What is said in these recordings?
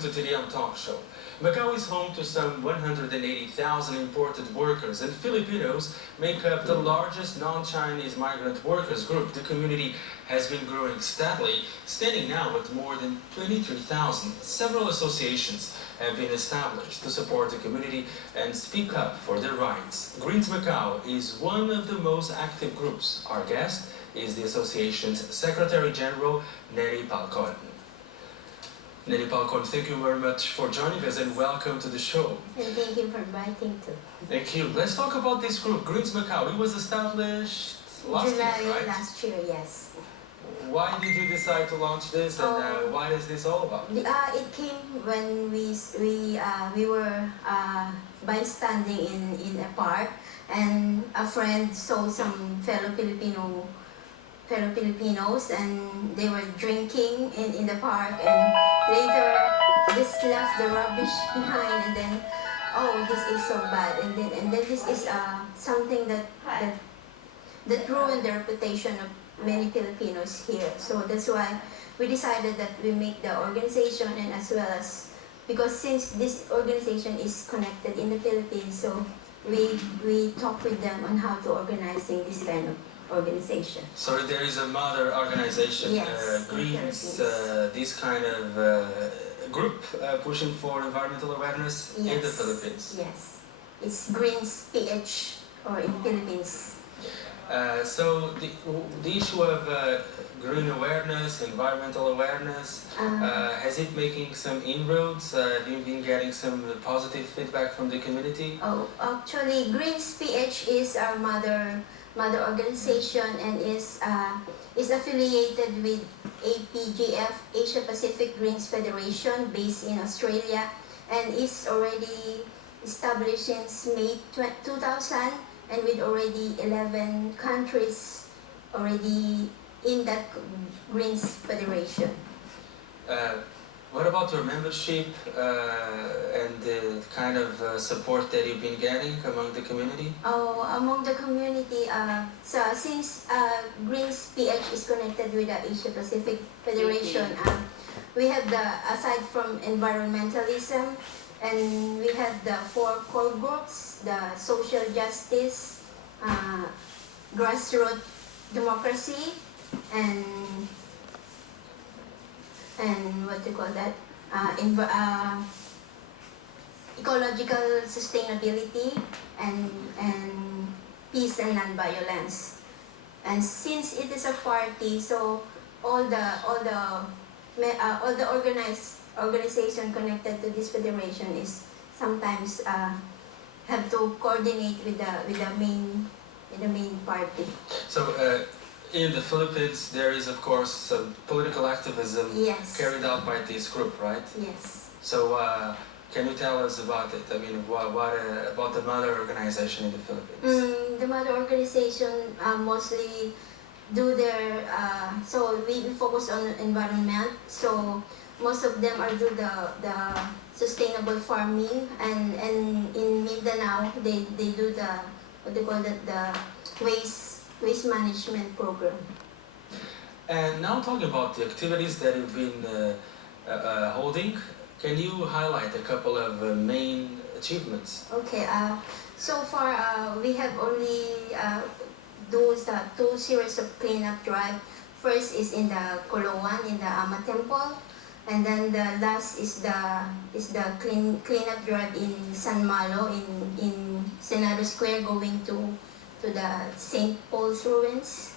to TDM Talk Show. Macau is home to some 180,000 imported workers, and Filipinos make up the largest non-Chinese migrant workers group. The community has been growing steadily, standing now at more than 23,000. Several associations have been established to support the community and speak up for their rights. Greens Macau is one of the most active groups. Our guest is the association's Secretary General, Nelly Palcon. Nelly Palcon, thank you very much for joining us and welcome to the show. And thank you for inviting too. Thank you. Let's talk about this group, Greens Macau. It was established last July year, right? last year, yes. Why did you decide to launch this, and what is this all about? It came when we were bystanding in a park, and a friend saw some fellow Filipinos, and they were drinking in the park, and later this left the rubbish behind, and then this is so bad, and then this is something that ruined the reputation of many Filipinos here. So that's why we decided that we make the organization, and as well as because since this organization is connected in the Philippines, so we talk with them on how to organizing this kind of organization. So there is a mother organization, yes, Greens, this kind of group pushing for environmental awareness in the Philippines. Yes, it's Greens PH, or in Philippines. So the issue of green awareness, environmental awareness, has it making some inroads? Have you been getting some positive feedback from the community? Actually, Greens PH is our mother organization, and is affiliated with APGF, Asia Pacific Greens Federation, based in Australia, and is already established since May 2000, and with already 11 countries already in that Greens Federation. What about your membership and the kind of support that you've been getting among the community? Among the community, so since Greens PH is connected with the Asia Pacific Federation, we have aside from environmentalism, and we have the 4 core groups: the social justice, grassroots democracy, and what do you call that? Ecological sustainability, and peace and non-violence. And since it is a party, so all the organization connected to this federation is sometimes have to coordinate with the main party. So in the Philippines, there is of course some political activism carried out by this group, right? Yes. So can you tell us about it? I mean, what about the mother organization in the Philippines? The mother organization mostly do their so we focus on environment. So most of them are do the sustainable farming, and in Mindanao they do the what they call that, the waste management program. And now talking about the activities that you've been holding, can you highlight a couple of main achievements? Okay. So far we have only those 2 series of cleanup drive. First is in the Koloan, in the Ama Temple, and then the last is the cleanup drive in San Malo, in Senado Square, going to the St. Paul's ruins.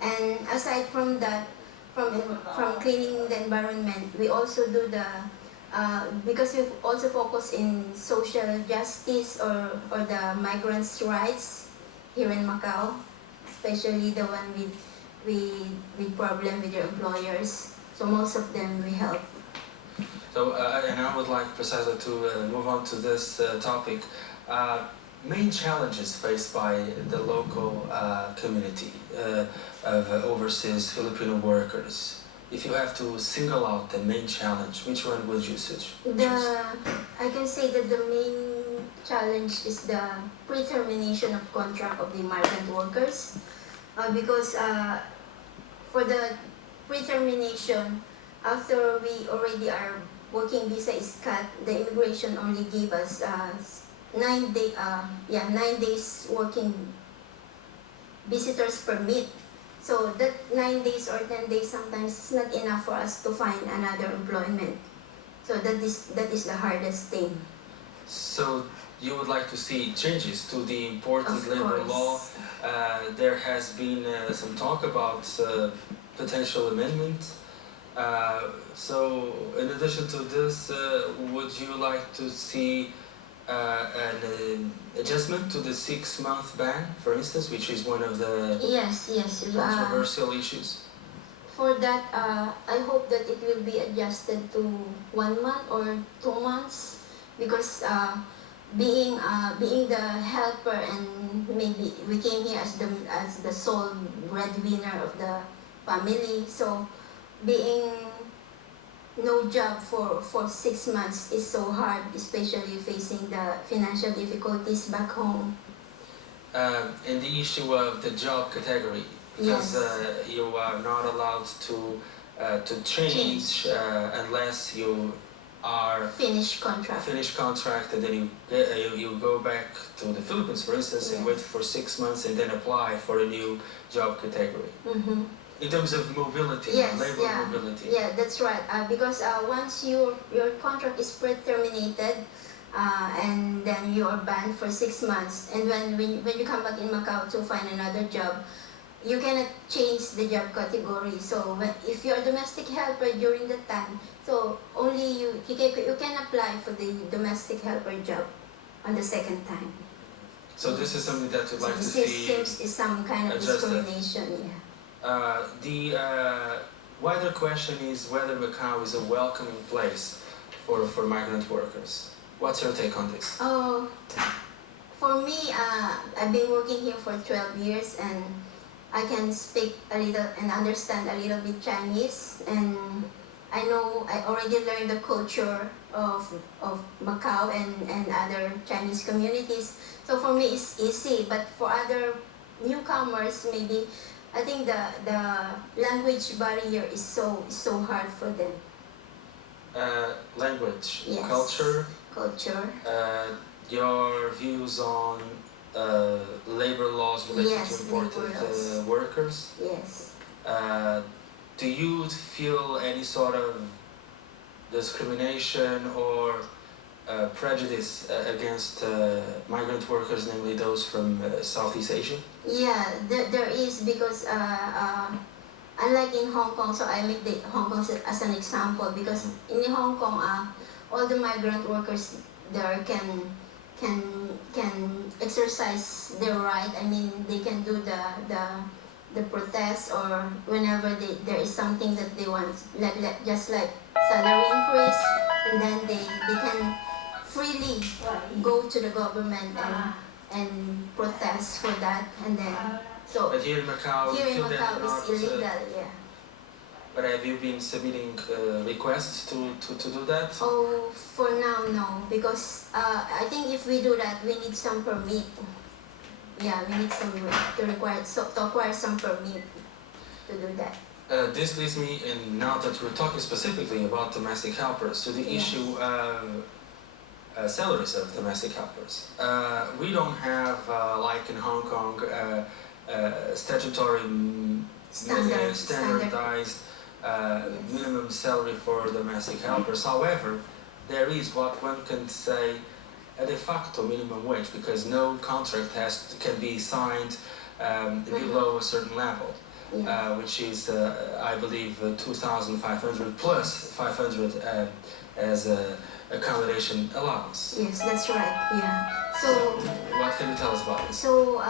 And aside from that, from cleaning the environment, we also do the because we also focus in social justice, or the migrants' rights here in Macau, especially the one with problem with their employers. So most of them we help. So and I would like precisely to move on to this topic. Main challenges faced by the local community of overseas Filipino workers. If you have to single out the main challenge, which one would you choose? I can say that the main challenge is the pre-termination of contract of the migrant workers, because for the pre-termination, after we already are working visa is cut, the immigration only give us 9 days working visitors permit. So that 9 days or 10 days sometimes is not enough for us to find another employment. So that is the hardest thing. So you would like to see changes to the imported Of labor law. course. There has been some talk about potential amendments. So in addition to this, would you like to see an adjustment to the 6-month ban, for instance, which is one of the Yes. controversial issues? For that, I hope that it will be adjusted to 1 month or 2 months, because being the helper, and maybe we came here as the sole breadwinner of the family, so being no job for 6 months is so hard, especially facing the financial difficulties back home. And the issue of the job category, because you are not allowed to change unless you are Finished contract, and then you go back to the Philippines, for instance, and wait for 6 months and then apply for a new job category. Mm-hmm. In terms of mobility, labor mobility. Yeah, that's right. Because once your contract is pre-terminated, and then you are banned for 6 months, and when you come back in Macau to find another job, you cannot change the job category. So if you're a domestic helper during that time, so only you can apply for the domestic helper job on the second time. So this is something that you'd like to This see seems is some kind of adjusted. discrimination. The wider question is whether Macau is a welcoming place for migrant workers. What's your take on this? Oh, for me, I've been working here for 12 years, and I can speak a little and understand a little bit Chinese, and I know I already learned the culture of Macau and other Chinese communities. So for me, it's easy, but for other newcomers, maybe I think the language barrier is so hard for them. Language, Yes. culture, your views on labor laws related to imported workers. Yes. Do you feel any sort of discrimination or prejudice against migrant workers, namely those from Southeast Asia? Yeah, there is, because unlike in Hong Kong, so I make Hong Kong as an example, because in Hong Kong, all the migrant workers there can exercise their right. I mean, they can do the protest, or whenever there is something that they want, just like salary increase, and then they can freely go to the government and protest for that, and then so But here in Macau, you feel that Macau not, is illegal. Yeah. But have you been submitting requests to do that? Oh, for now, no, because I think if we do that, we need some permit. Yeah, we need to acquire some permit to do that. This leads me, and now that we're talking specifically about domestic helpers, to the issue of salaries of domestic helpers. We don't have, like in Hong Kong, statutory standardized minimum salary for domestic helpers. However, there is what one can say a de facto minimum wage, because no contract can be signed below a certain level, which is, I believe, 2,500 plus 500 as a accommodation allowance. Yes, that's right. Yeah. So what can you tell us about this? So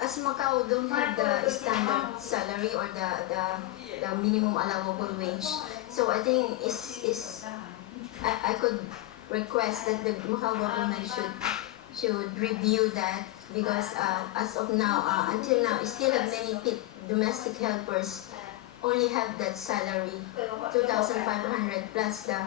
as Macau don't have the standard salary or the minimum allowable wage, so I think I could request that the Macau government should review that, because as of now, until now, still have many domestic helpers only have that salary, 2,500 plus the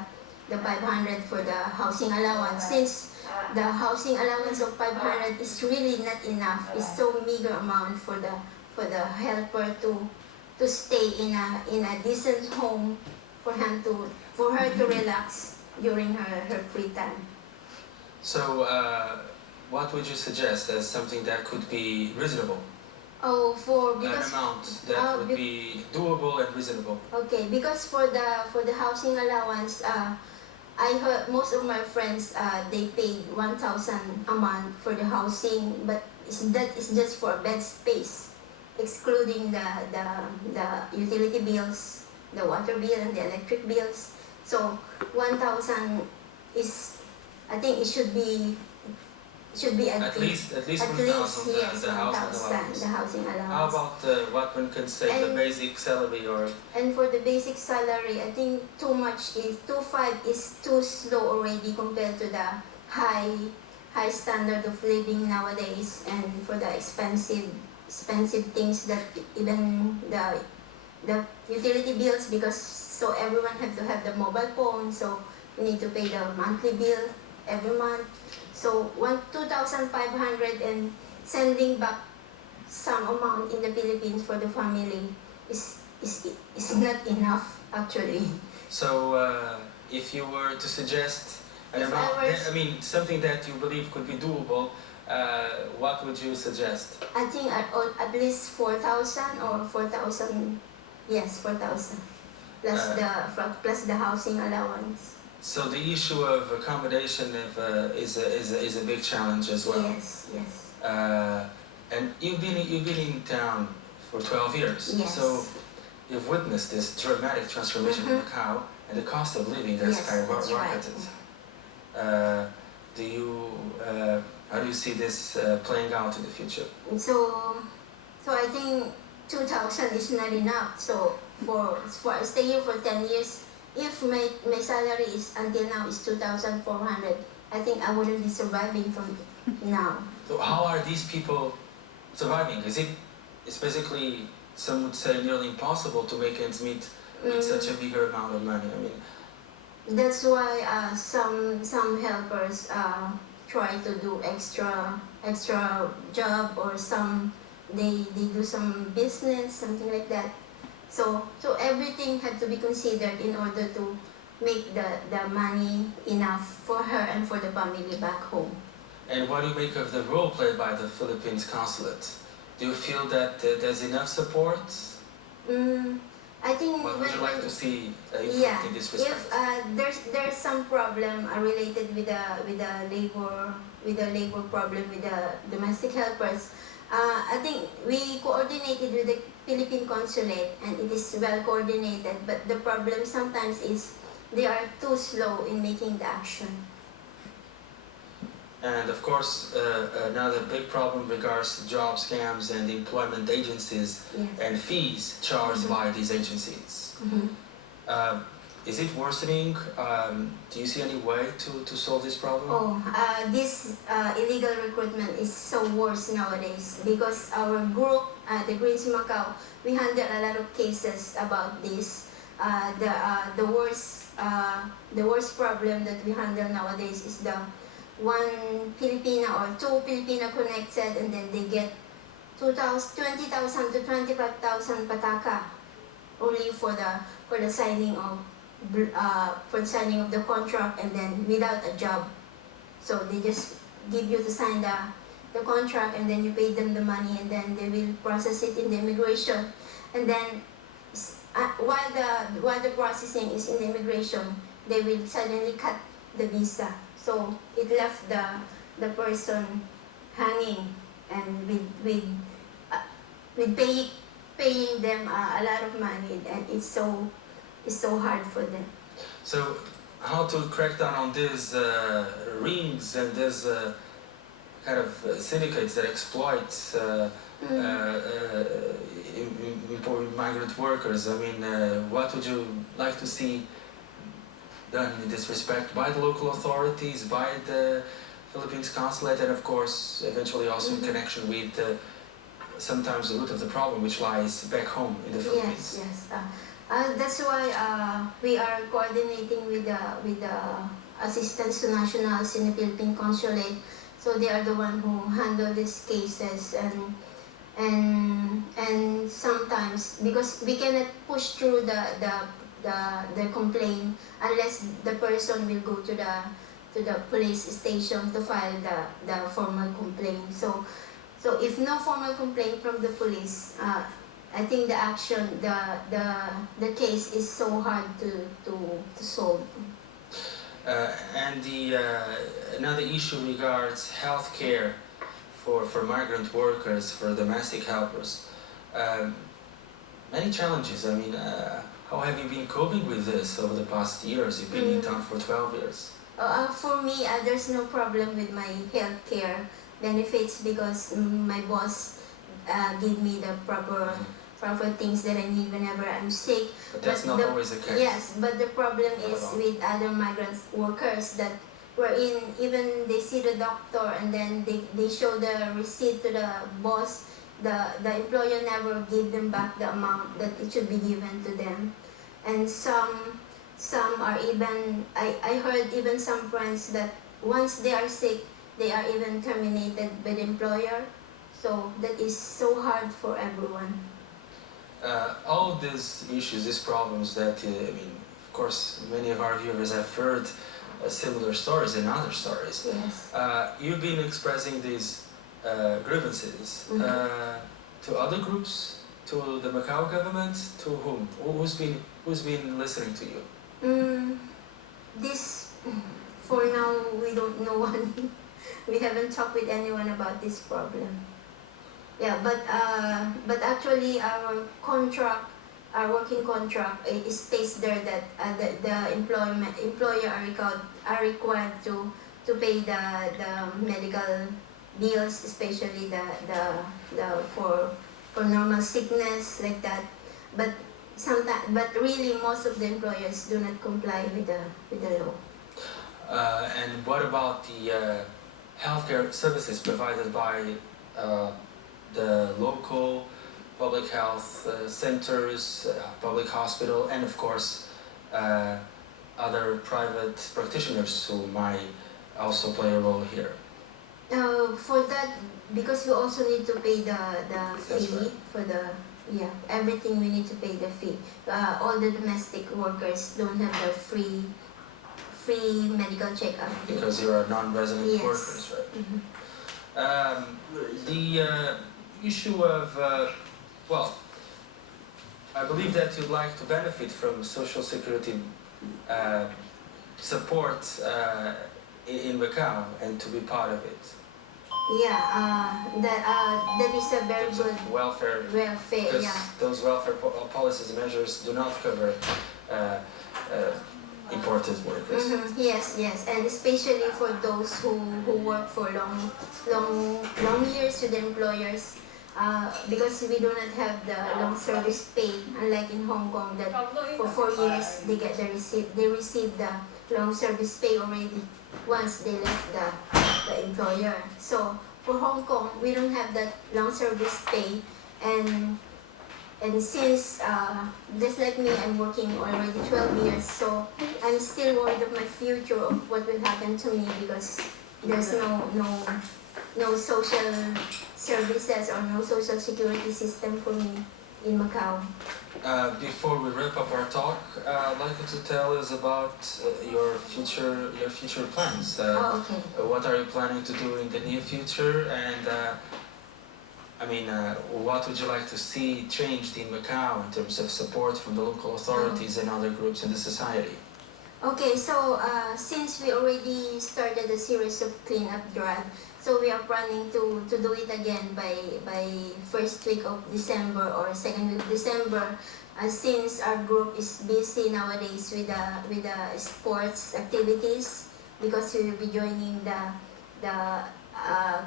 500 for the housing allowance. Since the housing allowance of 500 is really not enough, it's so meager amount for the helper to stay in a decent home for her to relax during her free time. So, what would you suggest as something that could be reasonable? Oh, An amount that would be doable and reasonable. Okay, because for the housing allowance, I heard most of my friends they paid 1,000 a month for the housing, but that is just for bed space, excluding the utility bills, the water bill and the electric bills. So 1,000 is, I think it should be At least 1,000 yes, the housing allowance. the housing allowance. How about what one can say the basic salary or? And for the basic salary, I think 2.5 is too slow already compared to the high standard of living nowadays, and for the expensive things that even the utility bills, because so everyone have to have the mobile phone, so you need to pay the monthly bill every month. So 2,500 and sending back some amount in the Philippines for the family is not enough actually. So if you were to suggest an amount, I mean something that you believe could be doable, what would you suggest? I think at least 4,000 or 4,000, yes, 4,000 plus the housing allowance. So the issue of accommodation is a big challenge as well. Yes. And you've been in town for 12 years. Yes. So you've witnessed this dramatic transformation in Macau, and the cost of living has skyrocketed. How do you see this playing out in the future? So I think 2,000 is not enough. So for stay here for 10 years, if my salary is until now is 2,400, I think I wouldn't be surviving from now. So how are these people surviving? It's basically, some would say, nearly impossible to make ends meet with such a bigger amount of money. I mean, that's why some helpers try to do extra job, or some they do some business, something like that. So everything had to be considered in order to make the money enough for her and for the family back home. And what do you make of the role played by the Philippines consulate? Do you feel that there's enough support? I think. What would you like to see improved in this respect? If there's some problem related with the labor problem with the domestic helpers. I think we coordinated with the Philippine consulate, and it is well coordinated, but the problem sometimes is they are too slow in making the action. And of course, another big problem regards job scams and employment agencies and fees charged by these agencies. Is it worsening? Do you see any way to solve this problem? This illegal recruitment is so worse nowadays, because our group, the Greens Macau, we handle a lot of cases about this. The worst problem that we handle nowadays is the one Filipino or two Filipino connected, and then they get 20,000 to 25,000 pataka only for the signing of the contract, and then without a job. So they just give you to sign the contract, and then you pay them the money, and then they will process it in the immigration. And then while the processing is in the immigration, they will suddenly cut the visa. So it left the person hanging, and with paying them a lot of money, and it's so hard for them. So how to crack down on these rings and these kind of syndicates that exploit migrant workers? I mean, what would you like to see done in this respect by the local authorities, by the Philippines consulate, and of course eventually also in connection with sometimes the root of the problem, which lies back home in the Philippines? Yes. That's why we are coordinating with the assistants to nationals in the Philippine consulate. So they are the one who handle these cases, and sometimes, because we cannot push through the the complaint unless the person will go to the police station to file the formal complaint. So if no formal complaint from the police, I think the action, the case is so hard to solve. And another issue regards health care for migrant workers, for domestic helpers. Many challenges. I mean, how have you been coping with this over the past years? You've been in town for 12 years. For me, there's no problem with my health care benefits because my boss give me the proper things that I need whenever I'm sick. But that's not always the case. Yes, but the problem is with other migrant workers that wherein even they see the doctor and then they show the receipt to the boss, the employer never give them back the amount that it should be given to them. And some are even, I heard even some friends that once they are sick, they are even terminated by the employer. So that is so hard for everyone. All these issues, these problems that, I mean, of course, many of our viewers have heard similar stories and other stories. Yes. You've been expressing these grievances to other groups, to the Macau government, to whom? Who's been listening to you? This, for now, we don't know one. We haven't talked with anyone about this problem. Yeah, but actually our working contract, it states there that the employer are required to pay the medical bills, especially the for normal sickness like that. But really most of the employers do not comply with the law. And what about the healthcare services provided by the local public health centers, public hospital, and of course other private practitioners who might also play a role here? For that, because we also need to pay the fee right. for everything we need to pay the fee. All the domestic workers don't have the free medical checkup. Because you are non-resident Yes. workers, right? The issue of, well, I believe that you'd like to benefit from Social Security support in Macau and to be part of it. Yeah, that is a very good welfare. Welfare, yeah. Those welfare policies and measures do not cover imported workers. Yes, and especially for those who work for long years with employers, because we do not have the long service pay, unlike in Hong Kong that for 4 years they receive the long service pay already once they left the employer. So for Hong Kong, we don't have that long service pay, and since just like me, I'm working already 12 years, so I'm still worried of my future, of what will happen to me, because there's no social services or no social security system for me in Macau. Before we wrap up our talk, I'd like you to tell us about your future plans. Okay. What are you planning to do in the near future, and what would you like to see changed in Macau in terms of support from the local authorities and other groups in the society? Okay, so since we already started a series of cleanup drive, so we are planning to do it again by first week of December or second week of December. Since our group is busy nowadays with the sports activities, because we will be joining the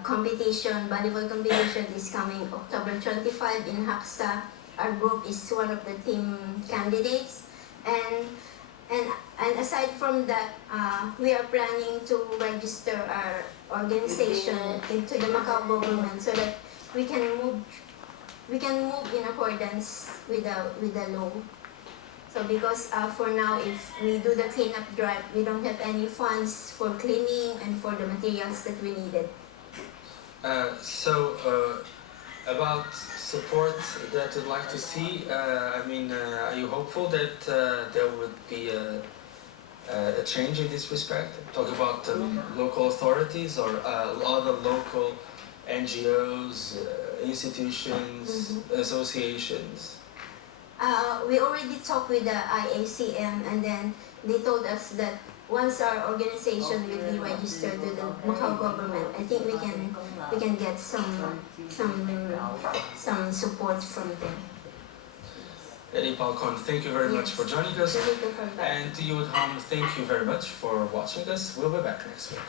competition, volleyball competition is coming October 25 in Haksa. Our group is one of the team candidates, and aside from that, we are planning to register our organization into the Macau government so that we can move in accordance with the law. So because for now, if we do the cleanup drive, we don't have any funds for cleaning and for the materials that we needed. about support that you'd like to see. Are you hopeful that there would be a change in this respect? Talk about local authorities or other local NGOs, institutions, associations. We already talked with the IACM, and then they told us that once our organization will be registered to the Macau government, I think we can get some support from them. Eddie Falcon, thank you very much for joining us. And to you at home, thank you very much for watching us. We'll be back next week.